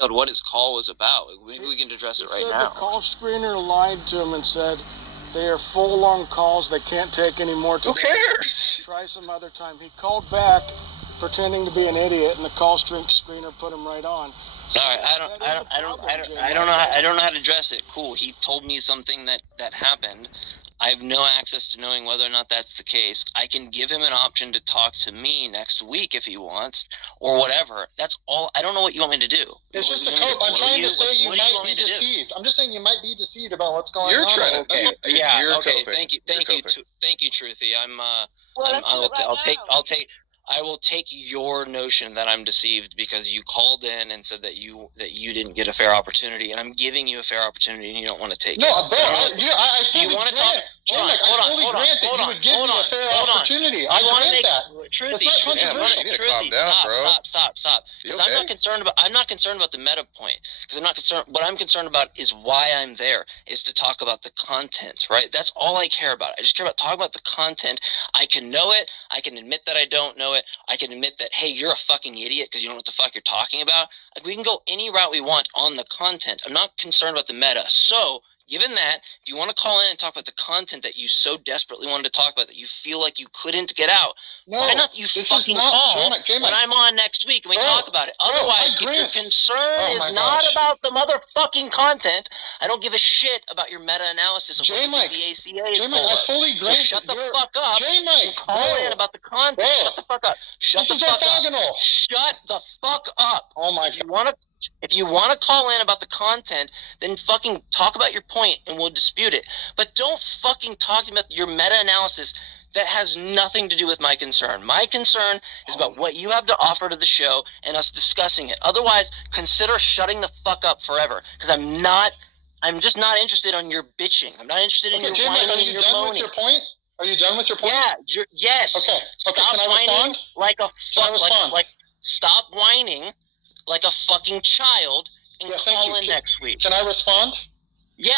what his call was about. Maybe we can address it right now. The call screener lied to him and said they are full-long calls. They can't take any more today. Who cares? Try some other time. He called back pretending to be an idiot, and the call screener put him right on. So all right, I don't know how to address it. Cool. He told me something that happened. I have no access to knowing whether or not that's the case. I can give him an option to talk to me next week if he wants, or whatever. That's all. I don't know what you want me to do. It's just a cope. I'm trying to say you might be deceived. I'm just saying you might be deceived about what's going on. You're trying to. Okay. Yeah. Okay. Thank you. Thank you, Truthy. I will take your notion that I'm deceived because you called in and said that you didn't get a fair opportunity, and I'm giving you a fair opportunity, and you don't want to take it. No, bro. I fully grant. I fully grant that you would give me a fair opportunity. I grant that. Truthy, stop. Because I'm not concerned about the meta point. Because I'm not concerned. What I'm concerned about is why I'm there. Is to talk about the content, right? That's all I care about. I just care about talking about the content. I can know it. I can admit that I don't know it. I can admit that, hey, you're a fucking idiot because you don't know what the fuck you're talking about. Like, we can go any route we want on the content. I'm not concerned about the meta. So, given that, if you want to call in and talk about the content that you so desperately wanted to talk about that you feel like you couldn't get out, why not you fucking call when I'm on next week and we talk about it? Otherwise, if your concern is not about the motherfucking content, I don't give a shit about your meta-analysis of what the ACA is for. I fully grant. So shut the fuck up and call in about the content. Shut the fuck up. Shut the fuck up. Shut the fuck up. Oh my God. If you want to call in about the content, then fucking talk about your point and we'll dispute it. But don't fucking talk about your meta-analysis that has nothing to do with my concern. My concern is about what you have to offer to the show and us discussing it. Otherwise, consider shutting the fuck up forever. Because I'm just not interested in your bitching. I'm not interested in your whining and your moaning. With your point? Are you done with your point? Yeah. Yes. Okay. Stop can I whining respond? like a fuck. Stop whining like a fucking child and call in next week. Can I respond? Yeah.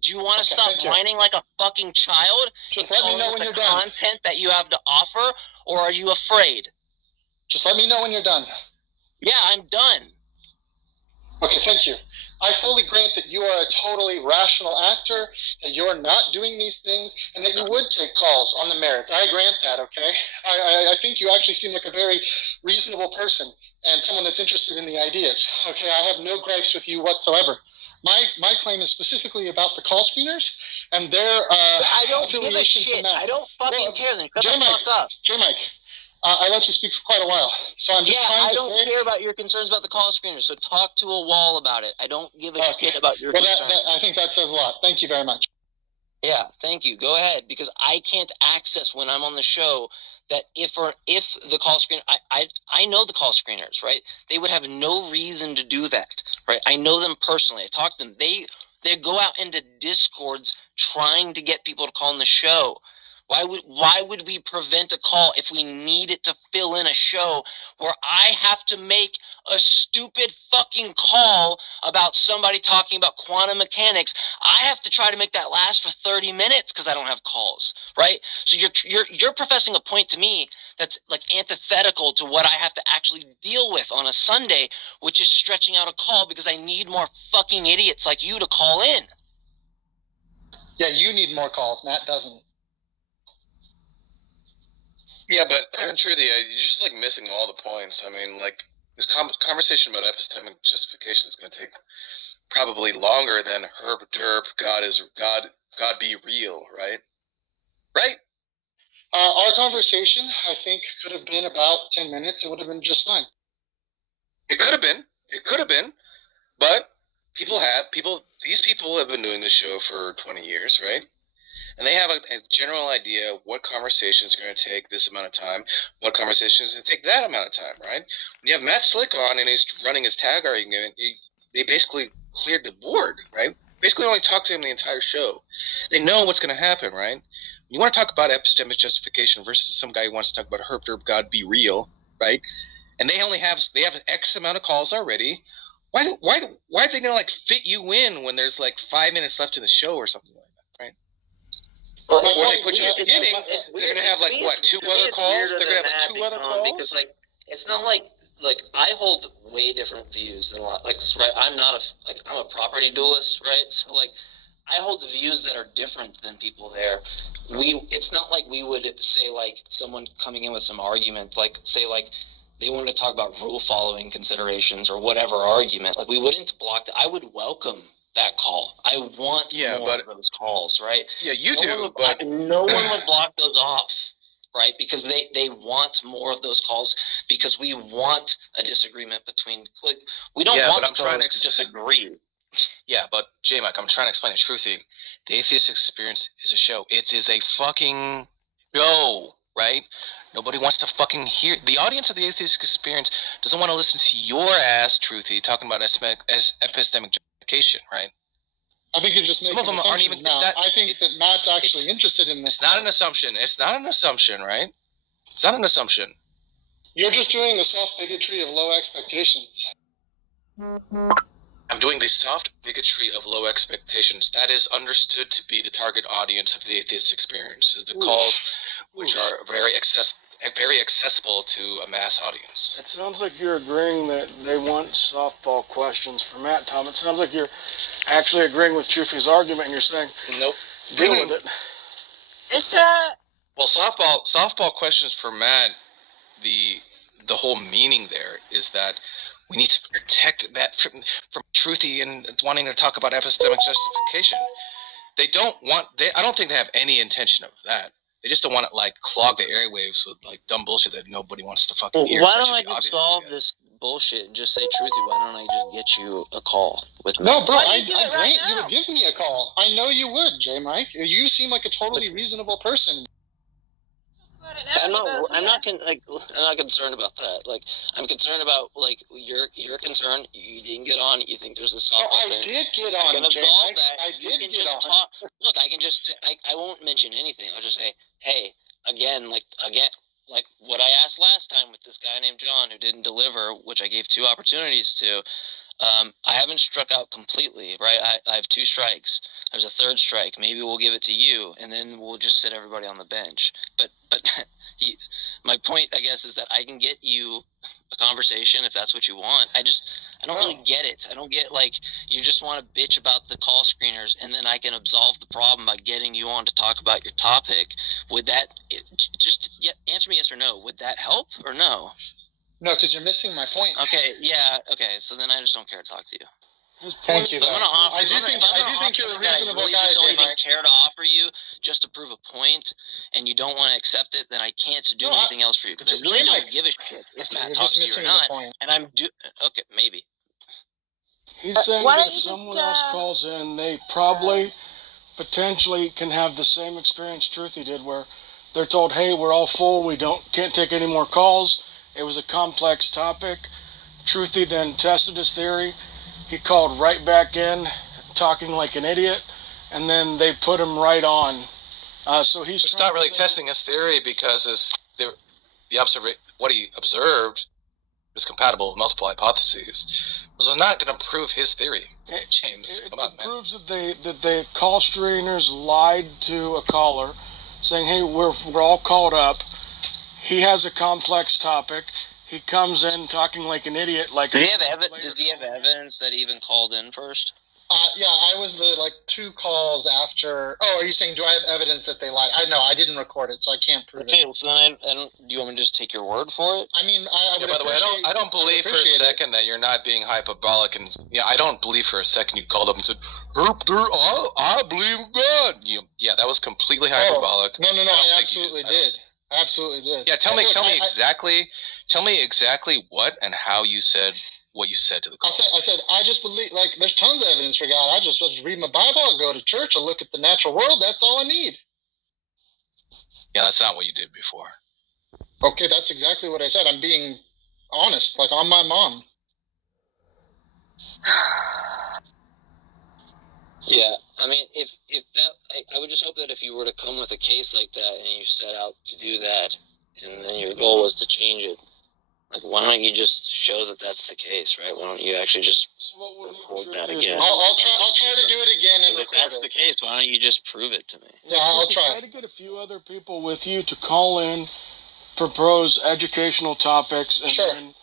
Do you want to stop whining like a fucking child? Just let me know when you're done. Content that you have to offer, or are you afraid? Just let me know when you're done. Yeah, I'm done. Okay, thank you. I fully grant that you are a totally rational actor, that you're not doing these things, and that you would take calls on the merits. I grant that, okay? I think you actually seem like a very reasonable person and someone that's interested in the ideas. Okay, I have no gripes with you whatsoever. My claim is specifically about the call screeners and their I don't give a shit. I don't fucking care. Then shut the fuck up. J-Mike, I let you speak for quite a while, so I'm just trying to say... I don't care about your concerns about the call screeners, so talk to a wall about it. I don't give a shit about your concerns. I think that says a lot. Thank you very much. Yeah, thank you. Go ahead, because I can't access when I'm on the show that if the call screen, I know the call screeners, right? They would have no reason to do that, right? I know them personally. I talk to them. They go out into Discords trying to get people to call on the show. Why would we prevent a call if we need it to fill in a show where I have to make a stupid fucking call about somebody talking about quantum mechanics? I have to try to make that last for 30 minutes because I don't have calls, right? So you're professing a point to me that's like antithetical to what I have to actually deal with on a Sunday, which is stretching out a call because I need more fucking idiots like you to call in. Yeah, you need more calls. Matt doesn't. Yeah, but truly, you're just like missing all the points. I mean, like this conversation about epistemic justification is going to take probably longer than herb derp. God be real, right? Right. Our conversation, I think, could have been about 10 minutes. It would have been just fine. It could have been. It could have been, but these people have been doing this show for 20 years, right? And they have a general idea of what conversations are going to take this amount of time, what conversations are going to take that amount of time, right? When you have Matt Slick on and he's running his tag argument, they basically cleared the board, right? Basically only talked to him the entire show. They know what's going to happen, right? You want to talk about epistemic justification versus some guy who wants to talk about herb derp God be real, right? And they have an X amount of calls already. Why are they going to like fit you in when there's like 5 minutes left in the show or something like that, right? Well, or they put you at the beginning, they're going to have like, what, two other calls? They're going to have like two other calls? Because, like, it's not like like I hold way different views than a lot. Like, right, I'm a property duelist, right? So like, I hold views that are different than people there. It's not like we would say like someone coming in with some argument, like say like they wanted to talk about rule following considerations or whatever argument. Like we wouldn't block that. I would welcome that call. I want more of those calls, right? Yeah, you do, but no one would block those off, right? Because they want more of those calls because we want a disagreement between. Like we don't want to disagree. Yeah, but J-Mike, I'm trying to explain it. Truthy, the Atheist Experience is a show. It is a fucking show, right? Nobody wants to fucking hear. The audience of the Atheist Experience doesn't want to listen to your ass, Truthy, talking about epistemic justification, right? I think you're just making Some of them aren't even. now. I think that Matt's actually interested in this. It's not an assumption. It's not an assumption, right? It's not an assumption. You're just doing the soft bigotry of low expectations. I'm doing the soft bigotry of low expectations. That is understood to be the target audience of the Atheist Experience, is the calls which are very accessible to a mass audience. It sounds like you're agreeing that they want softball questions for Matt, Tom. It sounds like you're actually agreeing with Truthy's argument and you're saying, nope, deal with it. It's well, softball questions for Matt, the whole meaning there is that we need to protect that from Truthy and wanting to talk about epistemic justification. They don't want. I don't think they have any intention of that. They just don't want to like clog the airwaves with like dumb bullshit that nobody wants to fucking hear. Why don't I just solve this bullshit and just say Truthy? Why don't I just get you a call with me? No, bro, I right you would give me a call. I know you would, J. Mike. You seem like a totally reasonable person. I'm not concerned about that. Like, I'm concerned about like your concern. You didn't get on. You think there's a softball thing. I did get on, J. Mike. I did get on. Look, I can just say, I won't mention anything. I'll just say, hey, again, like what I asked last time with this guy named John who didn't deliver, which I gave 2 opportunities to. I haven't struck out completely, right? I have 2 strikes. There's a 3rd strike. Maybe we'll give it to you, and then we'll just sit everybody on the bench. But my point, I guess, is that I can get you a conversation if that's what you want. I don't really get it. I don't get, like, you just want to bitch about the call screeners, and then I can absolve the problem by getting you on to talk about your topic. Would that, answer me yes or no. Would that help or no? No, because you're missing my point. Okay, yeah, okay, so then I just don't care to talk to you. Thank you. I do think you're a reasonable guy, J. Mike. Care to offer you just to prove a point, and you don't want to accept it, then I can't do anything else for you because I really don't give a shit if Matt talks to you or not. And okay, maybe. He's saying that if someone else calls in, they probably potentially can have the same experience Truthy did, where they're told, "Hey, we're all full. We can't take any more calls. It was a complex topic." Truthy then tested his theory. He called right back in, talking like an idiot, and then they put him right on. So he's. It's not really testing his theory because what he observed is compatible with multiple hypotheses. So I'm not going to prove his theory, James. Come on, man. It proves that the call screeners lied to a caller, saying, "Hey, we're all called up." He has a complex topic. He comes in talking like an idiot. Like does he have evidence that he even called in first? Yeah, I was the 2 calls after. Oh, are you saying do I have evidence that they lied? I didn't record it, so I can't prove it. Okay, so then do you want me to just take your word for it? I mean, I would. By the way, I don't believe for a second that you're not being hyperbolic, and I don't believe for a second you called up and said, "I believe God." Yeah, that was completely hyperbolic. No, I absolutely did. I absolutely did. Yeah, tell me exactly what and how you said what you said to the call. I said, I just believe, there's tons of evidence for God. I just read my Bible, I go to church, I look at the natural world, that's all I need. Yeah, that's not what you did before. Okay, that's exactly what I said. I'm being honest, on my mom. Yeah, I mean, if that, I would just hope that if you were to come with a case like that and you set out to do that, and then your goal was to change it, why don't you just show that that's the case, right? Why don't you actually just record that again? I'll try to do it again and if that's the case, why don't you just prove it to me? Yeah, I'll try. Try to get a few other people with you to call in, propose educational topics, and then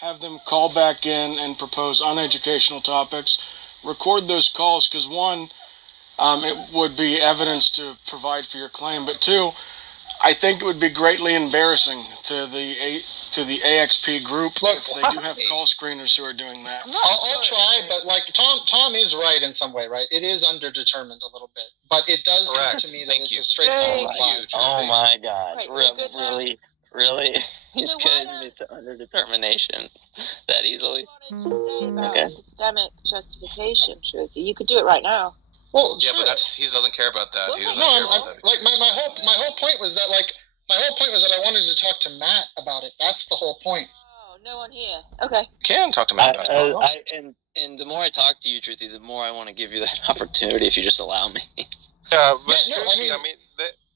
have them call back in and propose uneducational topics. Record those calls because, one, it would be evidence to provide for your claim, but two, I think it would be greatly embarrassing to the AXP group if they do have call screeners who are doing that. I'll try, but like Tom is right in some way, right? It is underdetermined a little bit, but it does seem to me that it's a straightforward lie. Oh my God! Right, Really? He's getting me to underdetermination that easily. To say about epistemic justification, Truthy. You could do it right now. Well, Yeah, sure. but he doesn't care about that. He doesn't No, care about that. like my whole point was that I wanted to talk to Matt about it. That's the whole point. Oh, no one here. Okay. You can talk to Matt about it. And the more I talk to you, Truthy, the more I want to give you that opportunity if you just allow me. Yeah, but Yeah, no, I mean,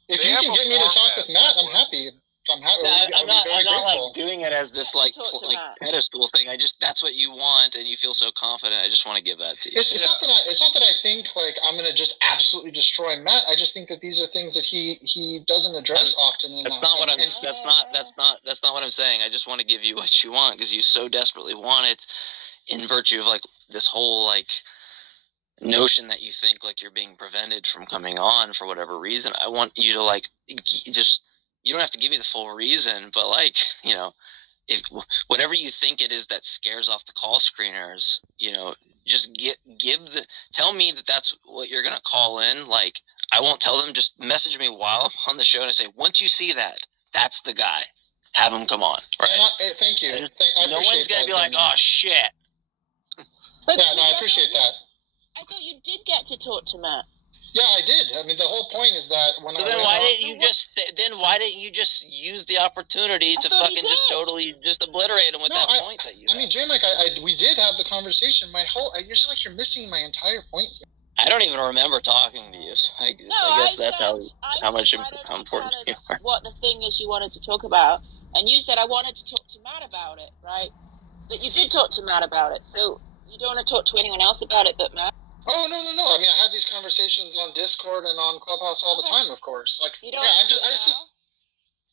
if they you have can a get me to talk format with Matt, I'm that happy. I'm happy. No, I'll be very I'm not grateful. like doing it as this like Talk to Matt. pedestal thing. That's what you want, and you feel so confident. I just want to give that to you. It's not that I think like I'm gonna just absolutely destroy Matt. I just think that these are things that he doesn't address often enough. That's not what I'm. That's not what I'm saying. I just want to give you what you want because you so desperately want it, in virtue of like this whole like notion that you think like you're being prevented from coming on for whatever reason. I want you to like just. You don't have to give me the full reason, but like, you know, if whatever you think it is that scares off the call screeners, you know, just tell me that that's what you're going to call in. Like, I won't tell them, just message me while I'm on the show and I say, once you see that, that's the guy, have him come on. Right. Thank you. No one's going to be like, oh shit. But Yeah, no, I appreciate that. I thought you did get to talk to Matt. Yeah, I did. I mean, the whole point is that when Why didn't you just use the opportunity to fucking just totally just obliiterate him with that point that you? I mean, J Mike, we did have the conversation. You're just like you're missing my entire point here. I don't even remember talking to you. So I guess that's how much important you are. What the thing is you wanted to talk about, and you said I wanted to talk to Matt about it, right? That you did talk to Matt about it, so you don't want to talk to anyone else about it but Matt. Oh no! I mean, I had these conversations on Discord and on Clubhouse all the time, of course. Like,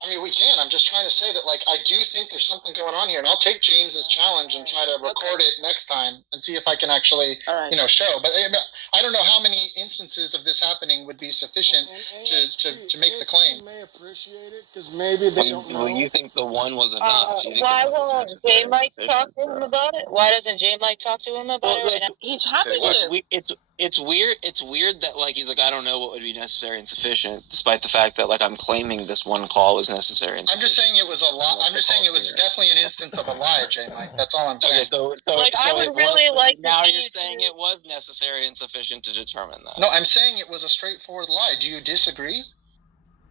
I mean, we can. I'm just trying to say that, like, I do think there's something going on here, and I'll take James's challenge and try to record it next time and see if I can actually, show. But I don't know how many instances of this happening would be sufficient to make the claim. May appreciate it because maybe they don't know. Well, you think the one was enough? Why won't J Mike talk to him about it? Why doesn't J Mike talk to him about it right now? He's happy to. It's weird. It's weird that like he's like, I don't know what would be necessary and sufficient, despite the fact that like I'm claiming this one call was necessary and sufficient. I'm just saying it was a lie. I'm just saying it was definitely an instance of a lie, J Mike. That's all I'm saying. Okay, so like, I would really like to now see you're you saying it was necessary and sufficient to determine that. No, I'm saying it was a straightforward lie. Do you disagree?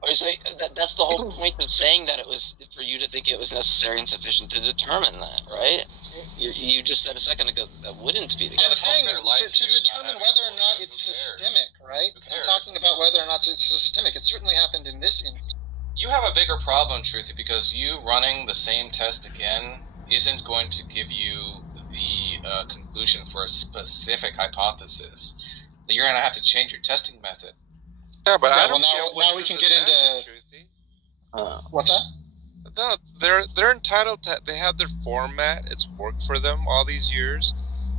Or say that's the whole point of saying that it was for you to think it was necessary and sufficient to determine that, right? You just said a second ago that wouldn't be the case. I'm saying to determine whether or not it's systemic, right? I'm talking about whether or not it's systemic. It certainly happened in this instance. You have a bigger problem, Truthy, because you running the same test again isn't going to give you the conclusion for a specific hypothesis. You're going to have to change your testing method. Yeah, but I don't now we can get into what's that? No, they're entitled to. They have their format. It's worked for them all these years,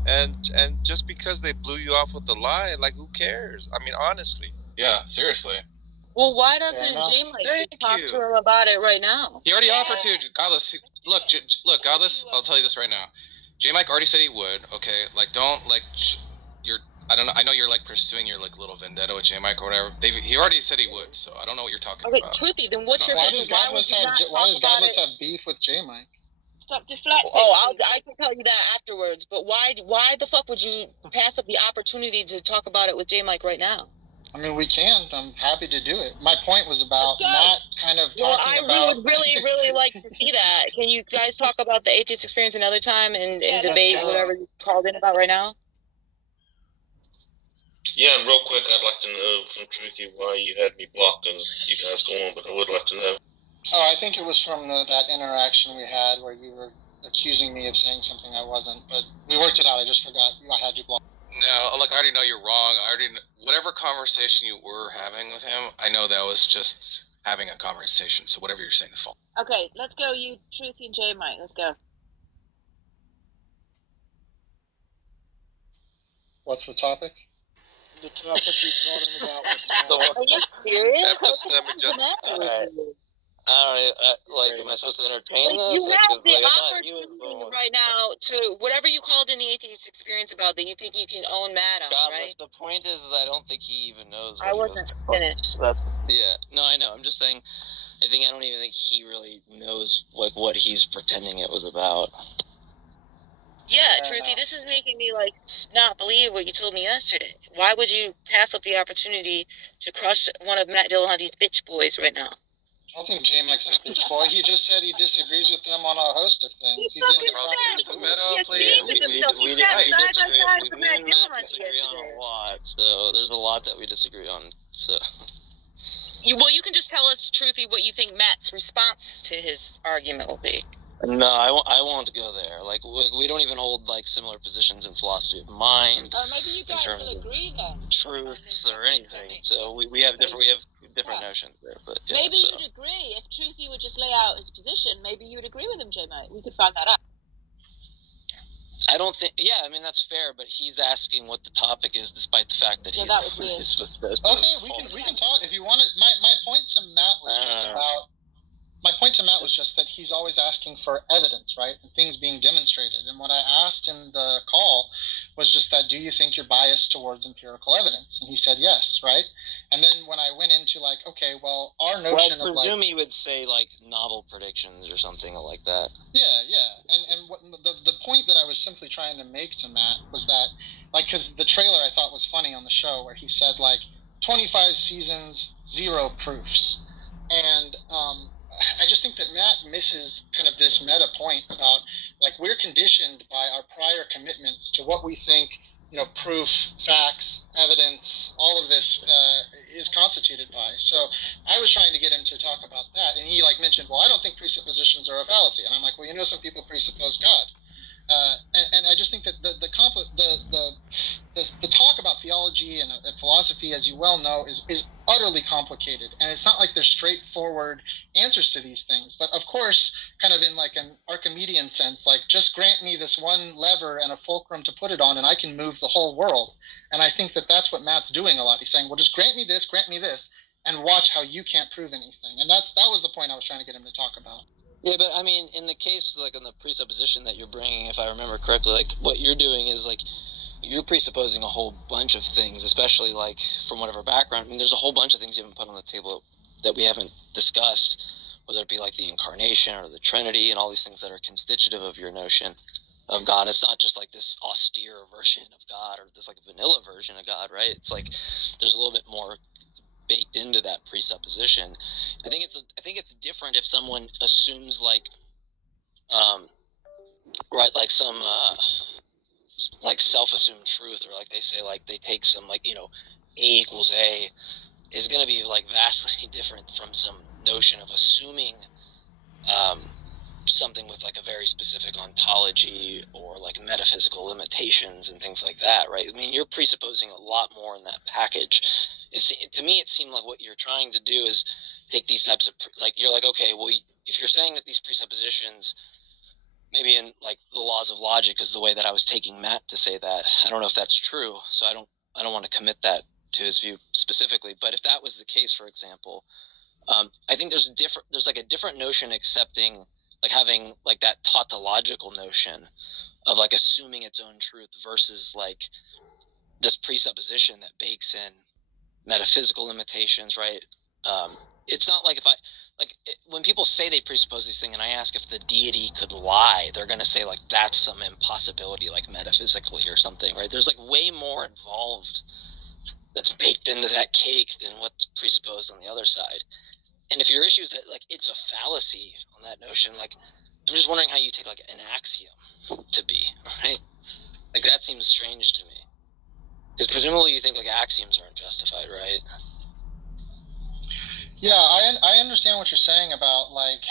and just because they blew you off with a lie, like who cares? I mean, honestly. Yeah, seriously. Well, why doesn't J Mike talk to him about it right now? He already offered to. Godless, look, Godless. I'll tell you this right now. J Mike already said he would. Okay, like don't like. I don't know. I know you're like pursuing your like little vendetta with J Mike or whatever. He already said he would, so I don't know what you're talking about. Truthy, then what's your? Why does Godless have beef with J Mike? Stop deflecting. Oh, I can tell you that afterwards. But why the fuck would you pass up the opportunity to talk about it with J Mike right now? I mean, we can. I'm happy to do it. My point was about not kind of talking about. I would really like to see that. Can you guys talk about the atheist experience another time and debate whatever you called in about right now? Yeah, and real quick, I'd like to know from Truthy why you had me blocked and you guys go on, but I would like to know. Oh, I think it was from that interaction we had where you were accusing me of saying something I wasn't, but we worked it out. I just forgot I had you blocked. No, look, I already know you're wrong. Whatever conversation you were having with him, I know that was just having a conversation, so whatever you're saying is false. Okay, let's go, you Truthy and J Mike. Let's go. What's the topic? The topic you're talking about with Are you serious? Epistemic justification. Am I supposed to entertain Like, this? you have the I thought you opportunity would. right now to whatever you called in the atheist experience about that you think you can own Matt on, right? The point is, I don't think he even knows what I he wasn't was. finished. No, I know. I'm just saying. I don't even think he really knows what he's pretending it was about. Yeah, Truthy, this is making me like not believe what you told me yesterday. Why would you pass up the opportunity to crush one of Matt Dillahunty's bitch boys right now? I don't think Jay Mike's a bitch boy. He just said he disagrees with them on a host of things. He's in fucking the meta, We disagree on a lot, so there's a lot that we disagree on. So. You can just tell us, Truthy, what you think Matt's response to his argument will be. No, I won't go there. Like, we don't even hold like similar positions in philosophy of mind. Maybe you guys will agree then. Truth or anything. So we have different notions there. But yeah, maybe you'd agree if Truthy would just lay out his position. Maybe you'd agree with him, J-Mate. We could find that out. I don't think. Yeah, I mean that's fair, but he's asking what the topic is, despite the fact that he's supposed to. Okay, we can talk if you want it. My point to Matt was just about. My point to Matt was just that he's always asking for evidence, right, and things being demonstrated. And what I asked in the call was just that, do you think you're biased towards empirical evidence? And he said yes, right? And then when I went into like, okay, well, our notion of like, I presume he would say like novel predictions or something like that. Yeah, and what the point that I was simply trying to make to Matt was that, like, because the trailer I thought was funny on the show where he said like 25 seasons, 0 proofs, and I just think that Matt misses kind of this meta point about, like, we're conditioned by our prior commitments to what we think, proof, facts, evidence, all of this is constituted by. So I was trying to get him to talk about that, and he, like, mentioned, well, I don't think presuppositions are a fallacy. And I'm like, well, some people presuppose God. And I just think that the talk about theology and philosophy, as you well know, is utterly complicated, and it's not like there's straightforward answers to these things. But of course, kind of in like an Archimedean sense, like just grant me this one lever and a fulcrum to put it on, and I can move the whole world. And I think that that's what Matt's doing a lot. He's saying, well, just grant me this, and watch how you can't prove anything. And that was the point I was trying to get him to talk about. Yeah, but I mean, in the case, like, on the presupposition that you're bringing, if I remember correctly, like, what you're doing is, like, you're presupposing a whole bunch of things, especially, like, from whatever background. I mean, there's a whole bunch of things you haven't put on the table that we haven't discussed, whether it be, like, the incarnation or the Trinity and all these things that are constitutive of your notion of God. It's not just, like, this austere version of God or this, like, vanilla version of God, right? It's, like, there's a little bit more baked into that presupposition. I think it's different if someone assumes like some like self-assumed truth, or like they say, like they take some, like, A equals A is going to be like vastly different from some notion of assuming something with like a very specific ontology or like metaphysical limitations and things like that, right? I mean, you're presupposing a lot more in that package. To me, it seemed like what you're trying to do is take these types of, like, you're like, okay, well, if you're saying that these presuppositions, maybe in like the laws of logic is the way that I was taking Matt to say that. I don't know if that's true, so I don't want to commit that to his view specifically. But if that was the case, for example, I think there's like a different notion accepting, like having like that tautological notion of like assuming its own truth versus like this presupposition that bakes in metaphysical limitations, right? It's not like when people say they presuppose these things and I ask if the deity could lie, they're going to say like that's some impossibility, like metaphysically or something, right? There's like way more involved that's baked into that cake than what's presupposed on the other side. And if your issue is that like it's a fallacy on that notion, like I'm just wondering how you take like an axiom to be, right? Like that seems strange to me. Because presumably you think like axioms aren't justified, right? Yeah, I understand what you're saying about like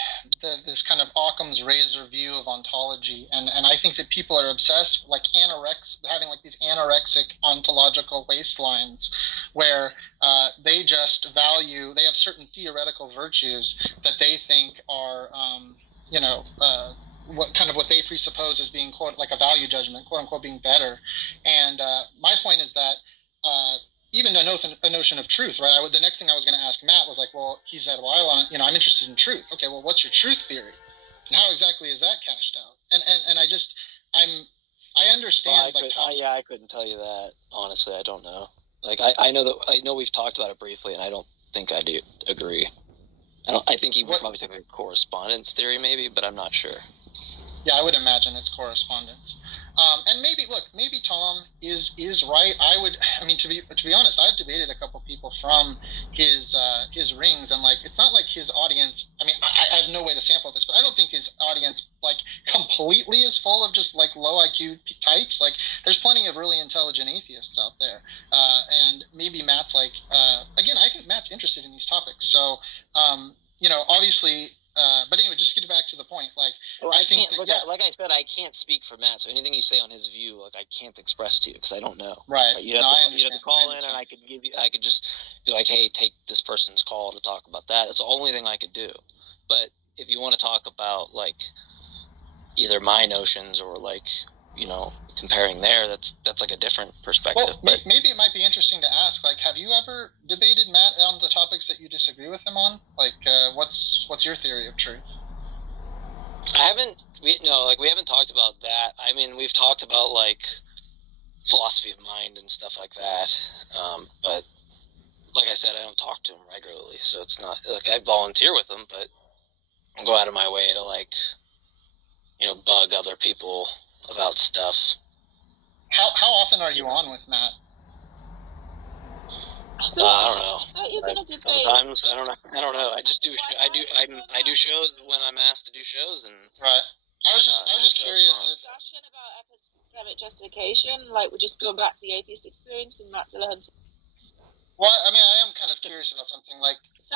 this kind of Occam's razor view of ontology, and I think that people are obsessed like having like these anorexic ontological waistlines where they just they have certain theoretical virtues that they think are what they presuppose as being quote like a value judgment, quote unquote, being better. And my point is that even a notion of truth, right? The next thing I was going to ask Matt was like, well, he said, well, I'm interested in truth. Okay, well, what's your truth theory, and how exactly is that cashed out? And I understand. I couldn't tell you that honestly. I don't know. Like I know we've talked about it briefly, and I don't think I do agree. I think he would probably take a correspondence theory, maybe, but I'm not sure. Yeah, I would imagine it's correspondence. And maybe Tom is right. To be honest, I've debated a couple people from his rings, and like it's not like his audience. I mean, I have no way to sample this, but I don't think his audience like completely is full of just like low IQ types. Like there's plenty of really intelligent atheists out there, and maybe Matt's like again, I think Matt's interested in these topics. So obviously. But anyway, just to get back to the point, like I think like I said, I can't speak for Matt, so anything you say on his view, like I can't express to you because I don't know. Right. You'd have to call in, and I could just be like, hey, take this person's call to talk about that. It's the only thing I could do. But if you want to talk about like either my notions or like comparing there, that's like a different perspective. Well, maybe it might be interesting to ask, like, have you ever debated Matt on the topics that you disagree with him on? Like, what's your theory of truth? I haven't. We haven't talked about that. I mean, we've talked about like philosophy of mind and stuff like that. But like I said, I don't talk to him regularly, so it's not like I volunteer with him, but I go out of my way to like bug other people about stuff. How often are you on with Matt? I don't know. Sometimes I don't know. I just do. I do shows when I'm asked to do shows, and right. I was just curious if discussion about epistemic justification, like we're just going back to the atheist experience and Matt Dillahunty. Well, I mean, I am kind of curious about something like